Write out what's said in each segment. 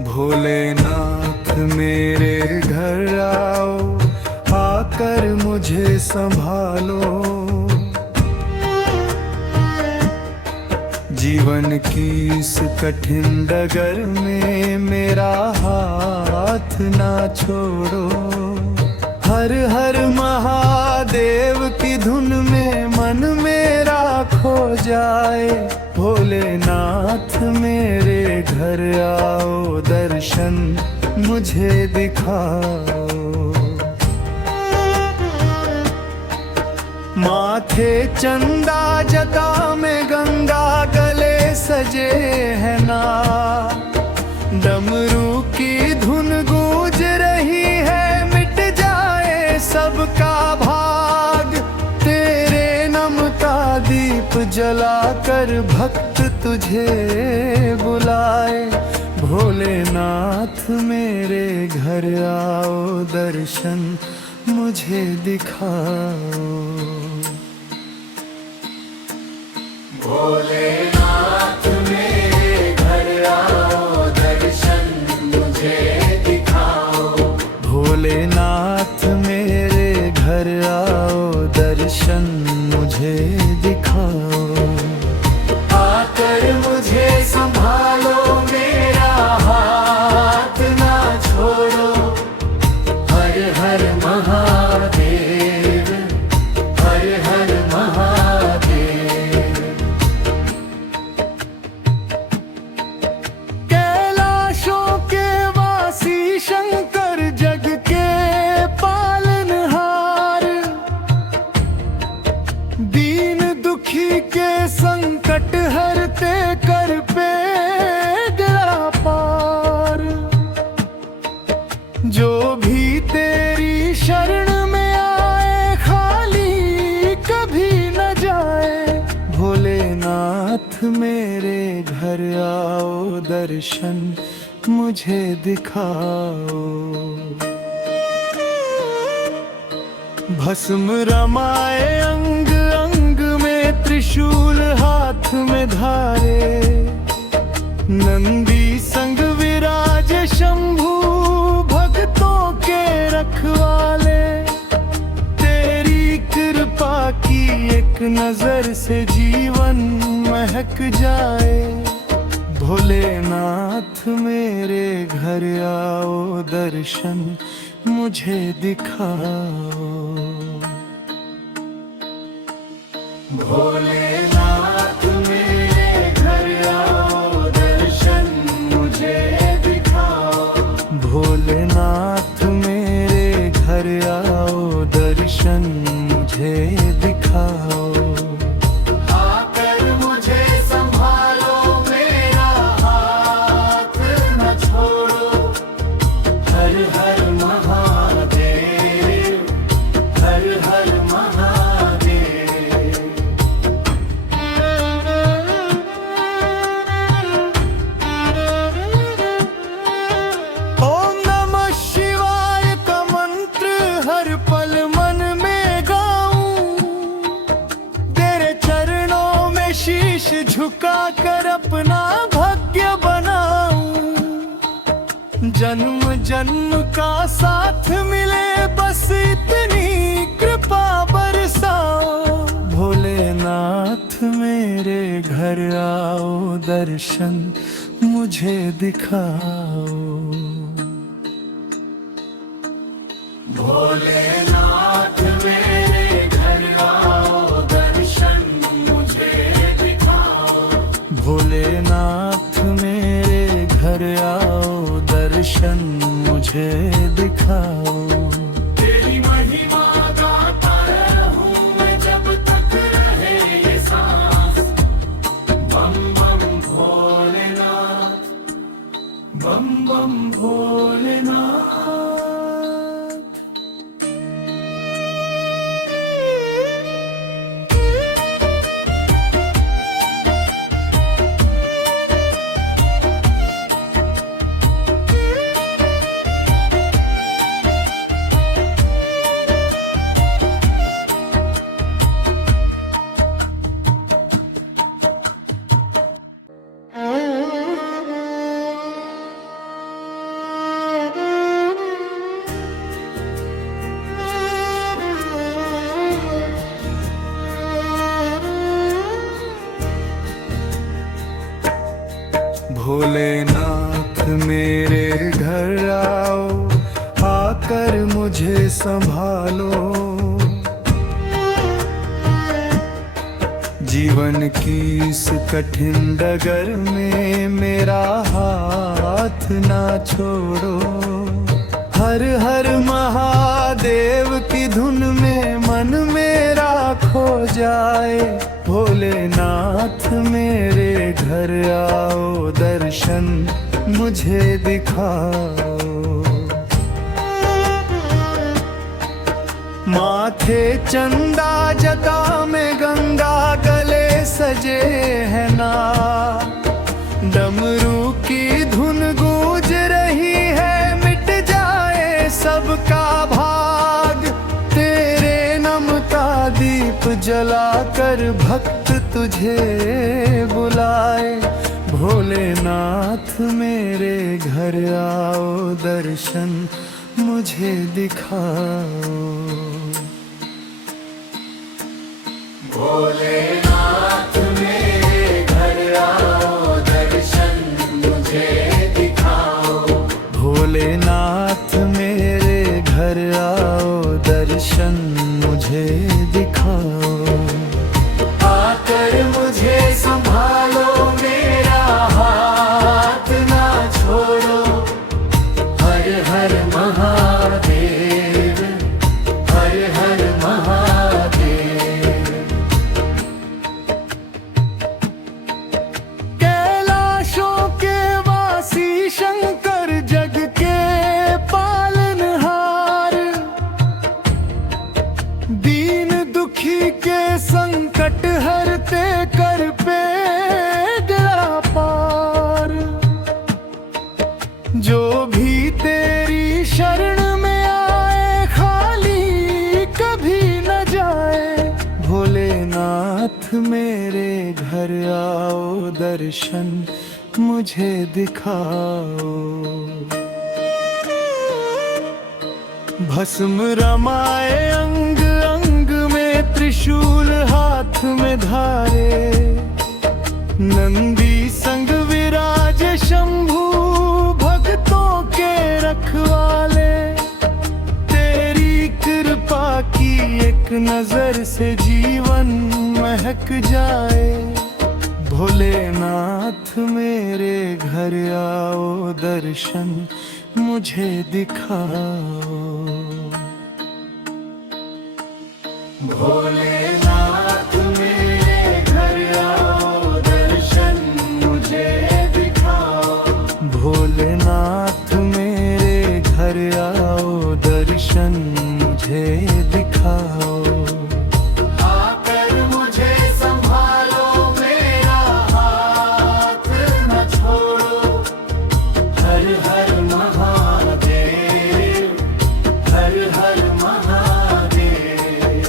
भोलेनाथ मेरे घर आओ, आकर मुझे संभालो। जीवन की इस कठिन डगर में मेरा हाथ ना छोड़ो। हर हर महादेव की धुन में मन मेरा खो जाए। भोलेनाथ मेरे घर आओ, दर्शन मुझे दिखाओ। माथे चंदा जटा में गंगा, गले सजे है ना। डमरू की धुन गूंज रही है, मिट जाए सबका भाग। तेरे नम का दीप जलाकर भक्त तुझे बुलाए। भोलेनाथ मेरे घर आओ, दर्शन मुझे दिखाओ। भोलेनाथ मेरे घर आओ, दर्शन मुझे दिखाओ। भोलेनाथ मेरे घर आओ, दर्शन मुझे दिखाओ। आकर मुझे संभालो, मेरा हाथ ना छोड़ो। हर हर महादेव, हर हर महादेव। कैलाशों के वासी शंकर, जग के पालनहार। दीन दुखी के संकट हरते, कर पे गया पार। जो भी तेरी शरण में आए, खाली कभी न जाए। भोलेनाथ मेरे घर आओ, दर्शन मुझे दिखाओ। भस्म रमाए अंग अंग में, त्रिशूल हाथ में धारे। नंदी संग विराज शंभू, भक्तों के रखवाले। तेरी कृपा की एक नजर से जीवन महक जाए। भोलेनाथ मेरे घर आओ, दर्शन मुझे दिखाओ। भोलेनाथ मेरे घर आओ, दर्शन मुझे दिखाओ। भोलेनाथ मेरे घर आओ, दर्शन मुझे दिखाओ। आकर मुझे संभालो, मेरा हाथ न छोड़ो। हर हर महादेव, हर हर महादेव। ओम नमः शिवाय का मंत्र हर पल मन में गाऊं। तेरे चरणों में शीश झुका कर अपना भाग्य बनाऊं। जन्म जन्म का साथ मिले, बस इतनी कृपा बरसाओ। भोलेनाथ मेरे घर आओ, दर्शन मुझे दिखाओ। भोलेनाथ मेरे घर आओ, दर्शन मुझे दिखाओ। भोलेनाथ मेरे घर आओ, दर्शन मुझे दिखाओ। तेरी महिमा गाता रहूं मैं, जब तक रहे ये सांस। बम बम भोलेनाथ, बम बम भोलेनाथ। भोलेनाथ मेरे घर आओ, आकर मुझे संभालो। जीवन की इस कठिन डगर में मेरा हाथ ना छोड़ो। हर हर महादेव की धुन में मन मेरा खो जाए। भोलेनाथ मेरे घर आओ, दर्शन मुझे दिखाओ। माथे चंदा जटा में गंगा, गले सजे है ना। डमरू की धुन गूंज रही है, मिट जाए सबका भाग। तेरे नम का दीप जलाकर भक्त तुझे बुलाए। भोलेनाथ मेरे घर आओ, दर्शन मुझे दिखाओ। भोलेनाथ मेरे घर आओ, दर्शन मुझे दिखाओ। भोलेनाथ मेरे घर आओ, दर्शन मुझे दिखाओ। आकर मुझे संभालो, मेरा हाथ ना छोड़ो। हर हर महादेव, हर हर महादेव। कैलाशों के वासी शंकर, जग के पालनहार। दीन दुखी के संकट हरते, कर पे गया पार। जो भी तेरी शरण में आए, खाली कभी न जाए। भोलेनाथ मेरे घर आओ, दर्शन मुझे दिखाओ। भस्म रमाए अंग अंग में, त्रिशूल हाथ में धारे। नंदी संग विराज शंभू, भक्तों के रखवाले। तेरी कृपा की एक नजर से जीवन महक जाए। भोलेनाथ मेरे घर आओ, दर्शन मुझे दिखाओ। भोलेनाथ मेरे घर आओ, दर्शन मुझे दिखाओ। भोलेनाथ मेरे घर आओ, दर्शन मुझे दिखाओ। आकर मुझे संभालो, मेरा हाथ न छोड़ो। हर हर महादेव, हर हर महादेव।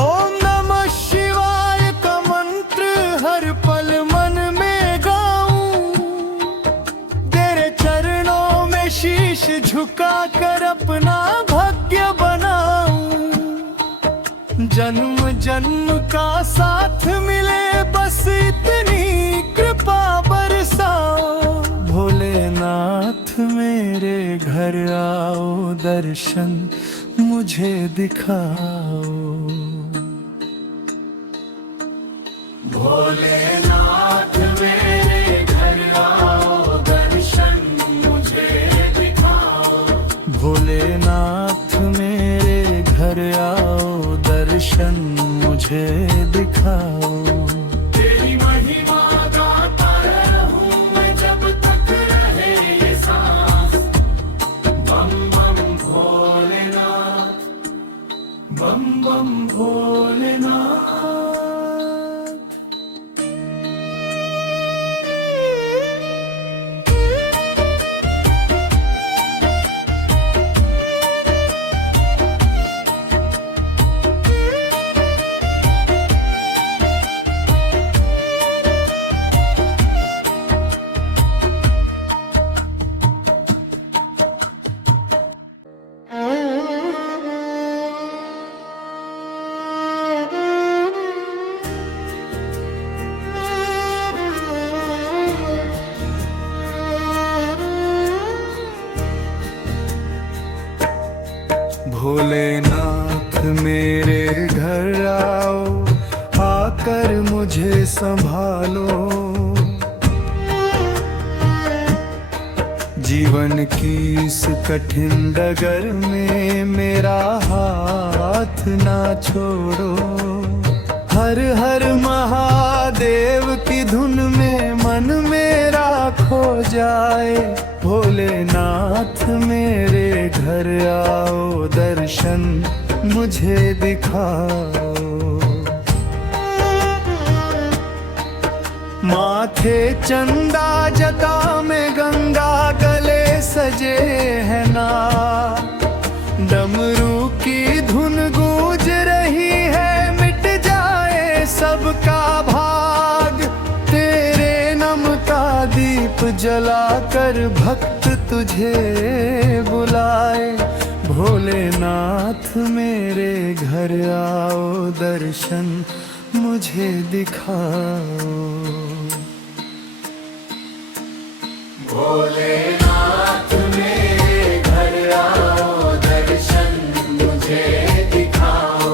ओम नमः शिवाय का मंत्र हर पल मन में गाऊं। तेरे चरणों में शीश झुका कर अपना भाग्य बनाऊं। जन्म जन्म का साथ मिले, बस इतनी कृपा बरसाओ। भोलेनाथ मेरे घर आओ, दर्शन मुझे दिखाओ। भोलेनाथ मेरे घर आओ, दर्शन मुझे दिखाओ। भोलेनाथ मेरे घर आओ, दर्शन मुझे दिखाओ। तेरी महिमा गाता रहूं मैं, जब तक रहे ये सांस। बम बम भोलेनाथ, बम बम भोलेनाथ। भोलेनाथ मेरे घर आओ, आकर मुझे संभालो। जीवन की इस कठिन डगर में मेरा हाथ ना छोड़ो। हर हर महादेव की धुन में मन मेरा खो जाए। भोलेनाथ मेरे घर आओ, दर्शन मुझे दिखाओ। माथे चंदा जटा में गंगा, गले सजे है ना। डमरू की धुन गूंज रही है, मिट जाए सबका भाग। तेरे नम का दीप जलाकर भक्त तुझे बुलाए। भोलेनाथ मेरे घर आओ, दर्शन मुझे दिखाओ। भोलेनाथ मेरे घर आओ, दर्शन मुझे दिखाओ।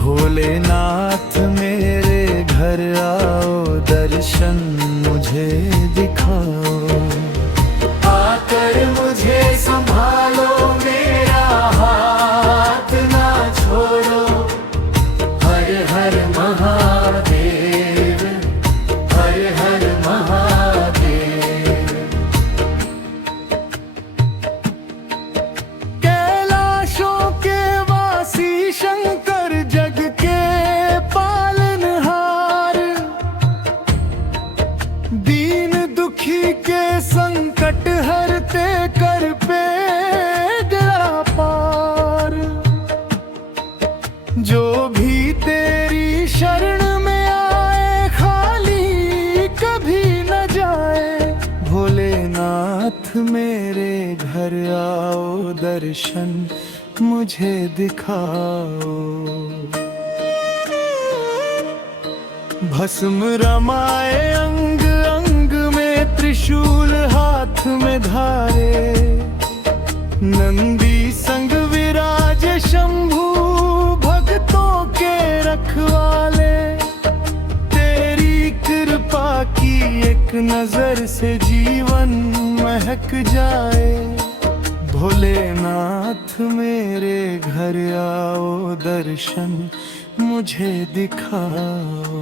भोलेनाथ मेरे घर आओ, दर्शन मुझे दिखाओ। आकर मुझे संभालो, मेरा हाथ ना छोड़ो। हर हर महादेव, हर हर महादेव। कैलाशों के वासी शंकर, जग के पालनहार। दीन दुखी के संकट हरते, कर पे गया पार। जो भी तेरी शरण में आए, खाली कभी न जाए। भोलेनाथ मेरे घर आओ, दर्शन मुझे दिखाओ। भस्म रमाए अंग अंग में, त्रिशूल हाथ में धारे। नंदी संग विराज शंभू, भक्तों के रखवाले। तेरी कृपा की एक नजर से जीवन महक जाए। भोलेनाथ मेरे घर आओ, दर्शन मुझे दिखाओ।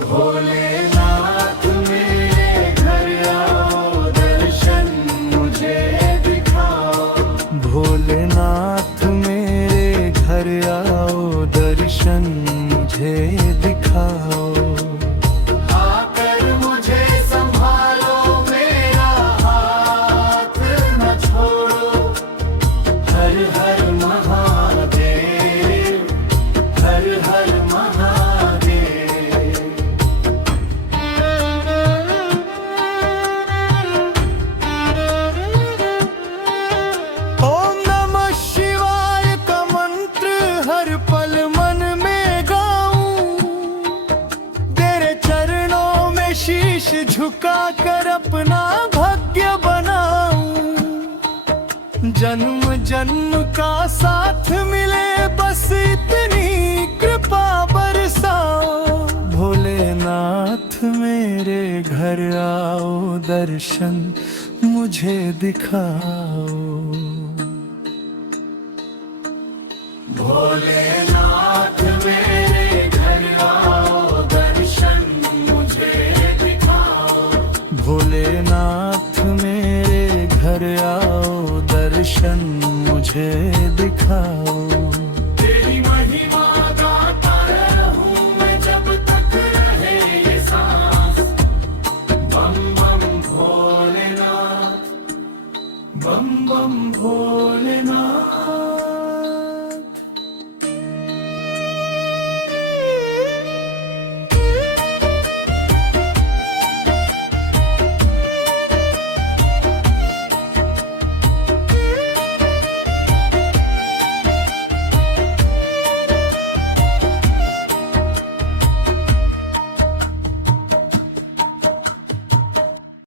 भोलेनाथ मेरे घर आओ, दर्शन मुझे दिखाओ। भोलेनाथ मेरे घर आओ, दर्शन मुझे दिखाओ। आकर मुझे संभालो, मेरा हाथ न छोड़ो। हर हर महादेव, हर हर महादेव। ओम नमः शिवाय का मंत्र हर पल मन में गाऊं। तेरे चरणों में शीश झुका कर अपना भाग्य बनाऊं। जन्म जन्म का साथ मिले, बस इतनी कृपा बरसाओ। भोलेनाथ मेरे घर आओ, दर्शन मुझे दिखाओ। भोलेनाथ मेरे घर आओ, दर्शन मुझे दिखाओ। भोलेनाथ मेरे घर आओ, दर्शन मुझे दिखाओ।